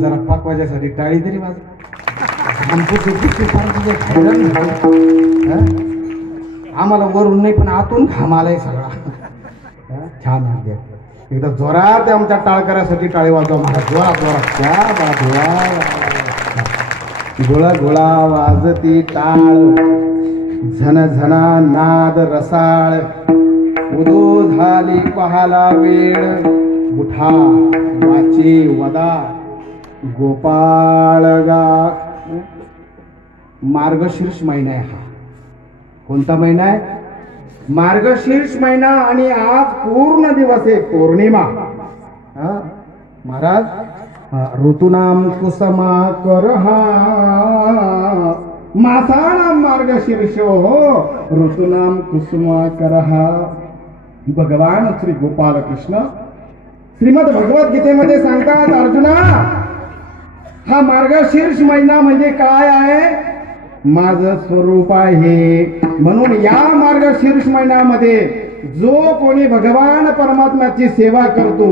जरा पकवायच्यासाठी टाळी तरी वाज आम्हाला वरून नाही पण आतून घाम आलाय सगळा. छान एकदा जोरात आमच्या टाळकऱ्यासाठी टाळी वाजवा मला जोरात जोरात. त्या गोळा गोळा वाजती टाळ झन झना नाद रसाळ उदो झाली पहाला वेळ उठा वाचे वदा गोपाळ गा. मार्गशीर्ष महिना आहे हा. कोणता महिना आहे? मार्गशीर्ष महिना. आणि आज पूर्ण दिवस आहे पौर्णिमा. महाराज ऋतूनाम कुसमा करहा मासानाम मार्गशीर्षो हो ऋतूनाम कुसुमा करहा. भगवान श्री गोपाल कृष्ण श्रीमद भगवद्गीतेमध्ये सांगतात अर्जुना हा मार्गशीर्ष महिना म्हणजे काय आहे? माझं स्वरूप आहे. म्हणून या मार्गशीर्ष महिन्यामध्ये जो कोणी भगवान परमात्म्याची सेवा करतो